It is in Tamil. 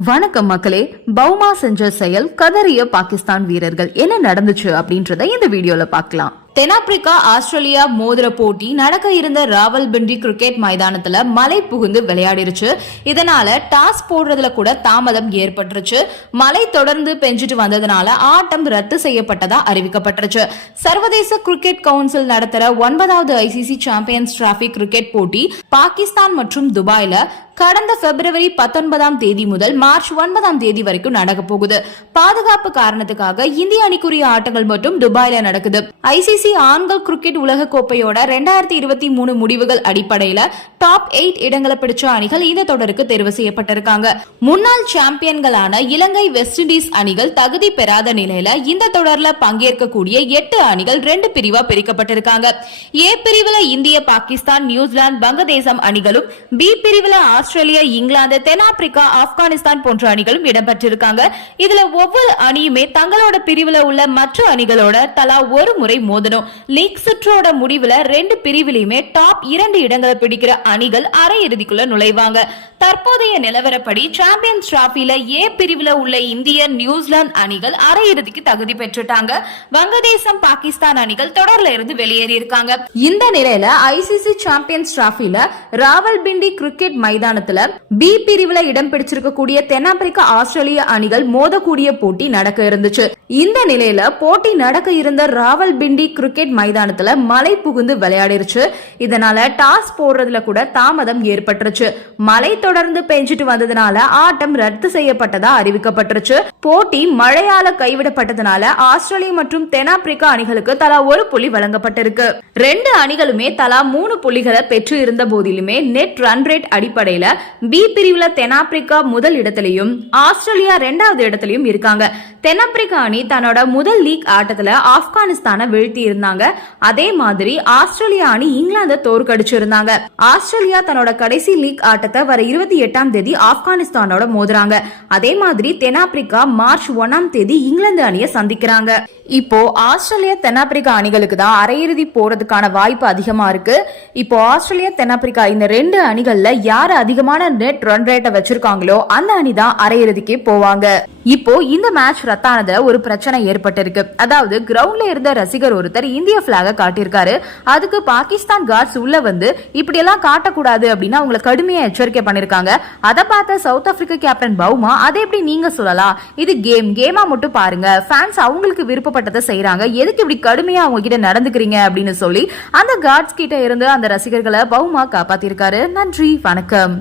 வணக்கம் மக்களே பவுமா செஞ்ச செயல் கதறிய பாகிஸ்தான் வீரர்கள் என்ன நடந்துச்சு அப்படின்றத இந்த வீடியோல பார்க்கலாம். தென்னாப்பிரிக்கா ஆஸ்திரேலியா மோதிர போட்டி நடக்க இருந்த ராவல்பிண்டி கிரிக்கெட் மைதானத்துல மழை புகுந்து விளையாடிருச்சு. இதனால டாஸ் போடுறதுல கூட தாமதம் ஏற்பட்டுருச்சு. மழை தொடர்ந்து பெஞ்சிட்டு வந்ததுனால ஆட்டம் ரத்து செய்யப்பட்டதா அறிவிக்கப்பட்டுருச்சு. சர்வதேச கிரிக்கெட் கவுன்சில் நடத்துற ஒன்பதாவது ஐசிசி சாம்பியன்ஸ் டிராபி கிரிக்கெட் போட்டி பாகிஸ்தான் மற்றும் துபாயில கடந்த பிப்ரவரி பத்தொன்பதாம் தேதி முதல் மார்ச் ஒன்பதாம் தேதி வரைக்கும் நடக்க போகுது. பாதுகாப்பு காரணத்துக்காக இந்திய அணிக்குரிய ஆட்டங்கள் மட்டும் துபாயில நடக்குது. ஐசிசி ஆண்கள் கிரிக்கெட் உலக கோப்பையோட ரெண்டாயிரத்தி இருபத்தி மூணு முடிவுகள் அடிப்படையில டாப் எயிட் இடங்களை பிடிச்ச அணிகள் இந்த தொடருக்கு தேர்வு செய்யப்பட்டிருக்காங்க. முன்னாள் சாம்பியன்களான இலங்கை வெஸ்ட் இண்டீஸ் அணிகள் தகுதி பெறாத நிலையில இந்த தொடர்ல பங்கேற்கக்கூடிய எட்டு அணிகள் ரெண்டு பிரிவா பிரிக்கப்பட்டிருக்காங்க. ஏ பிரிவுல இந்திய பாகிஸ்தான் நியூசிலாந்து வங்கதேசம் அணிகளும் பி பிரிவுல ஆஸ்திரேலியா ஆஸ்திரேலியா இங்கிலாந்து தென்னாப்பிரிக்கா ஆப்கானிஸ்தான் போன்ற அணிகளும் இடம்பெற்றிருக்காங்க. இதுல ஒவ்வொரு அணியுமே தங்களோட பிரிவுல உள்ள மற்ற அணிகளோட தலா ஒரு முறை மோதணும். லீக் சுற்றோட முடிவுல ரெண்டு பிரிவிலையுமே டாப் இரண்டு இடங்களை பிடிக்கிற அணிகள் அரையிறுதிக்குள்ள நுழைவாங்க. தற்போதைய நிலவரப்படி சாம்பியன்ஸ் டிராபில ஏ பிரிவுல உள்ள இந்திய நியூசிலாந்து அணிகள் அரையிறுதிக்கு தகுதி பெற்றுட்டாங்க. வங்கதேசம் பாகிஸ்தான் அணிகள் தொடர்ல இருந்து வெளியேறி இருக்காங்க இந்த நிலையில ஐசிசி சாம்பியன்ஸ் டிராபில ராவல்பிண்டி கிரிக்கெட் மைதான மைதானத்துல பி பிரிவுல இடம் பிடிச்சிருக்கக்கூடிய தென்னாப்பிரிக்கா ஆஸ்திரேலிய அணிகள் மோதக்கூடிய போட்டி நடக்க இருந்துச்சு. இந்த நிலையில போட்டி நடக்க இருந்த ராவல்பிண்டி கிரிக்கெட் மைதானத்துல மழை புகுந்து விளையாடிருச்சு. இதனால டாஸ் போடுறதுல கூட தாமதம் ஏற்பட்டுருச்சு. மழை தொடர்ந்து பெஞ்சிட்டு வந்ததுனால ஆட்டம் ரத்து செய்யப்பட்டதா அறிவிக்கப்பட்டுருச்சு. போட்டி மழையால கைவிடப்பட்டதுனால ஆஸ்திரேலியா மற்றும் தென்னாப்பிரிக்கா அணிகளுக்கு தலா ஒரு புள்ளி வழங்கப்பட்டிருக்கு. ரெண்டு அணிகளுமே தலா மூணு புள்ளிகளை பெற்று இருந்த போதிலுமே நெட் ரன் ரேட் அடிப்படையில பி பிரிவுல தென்னாப்பிரிக்கா முதல் இடத்திலையும் ஆஸ்திரேலியா ரெண்டாவது இடத்திலையும் இருக்காங்க. தென்னாப்பிரிக்க அணி தன்னோட முதல் லீக் ஆட்டத்துல ஆப்கானிஸ்தானை வீழ்த்தி இருந்தாங்க அதே மாதிரி ஆஸ்திரேலியா அணி இங்கிலாந்தை தோற்கடிச்சிருந்தாங்க. ஆஸ்திரேலியா தன்னோட கடைசி லீக் ஆட்டத்தை வர இருபத்தி எட்டாம் தேதி ஆப்கானிஸ்தானோட மோதுறாங்க. அதே மாதிரி தென்னாப்பிரிக்கா மார்ச் ஒன்னாம் தேதி இங்கிலாந்து அணியை சந்திக்கிறாங்க. இப்போ ஆஸ்திரேலியா தென்னாப்பிரிக்கா அணிகளுக்கு தான் அரையிறுதி போறதுக்கான வாய்ப்பு அதிகமா இருக்கு. இப்போ ஆஸ்திரேலியா தென்னாப்பிரிக்கா இந்த ரெண்டு அணிகள்ல யார் அதிகமான நெட் ரன் ரேட்டை வச்சிருக்காங்களோ அந்த அணி தான் அரையிறுதிக்கு போவாங்க. இப்போ இந்த மேட்ச் ரத்தானதுல ஒரு பிரச்சனை ஏற்பட்டிருக்கு. அதாவது கிரவுண்ட்ல இருந்த ரசிகர் ஒருத்தர் இந்திய பிளாக காட்டியிருக்காரு. அதுக்கு பாகிஸ்தான் கார்ட்ஸ் உள்ள வந்து இப்படி எல்லாம் காட்டக்கூடாது அப்படின்னு அவங்களை கடுமையா எச்சரிக்கை பண்ணிருக்காங்க அதை பார்த்த சவுத் ஆப்பிரிக்க கேப்டன் பவுமா அதை எப்படி நீங்க சொல்லலாம்? இது கேம் கேமா மட்டும் பாருங்க. ஃபேன்ஸ் அவங்களுக்கு விருப்பப்பட்டதை செய்யறாங்க எதுக்கு இப்படி கடுமையா அவங்க கிட்ட நடந்துக்கிறீங்க? அப்படின்னு சொல்லி அந்த கார்ட்ஸ் கிட்ட இருந்து அந்த ரசிகர்களை பவுமா காப்பாத்திருக்காரு நன்றி வணக்கம்.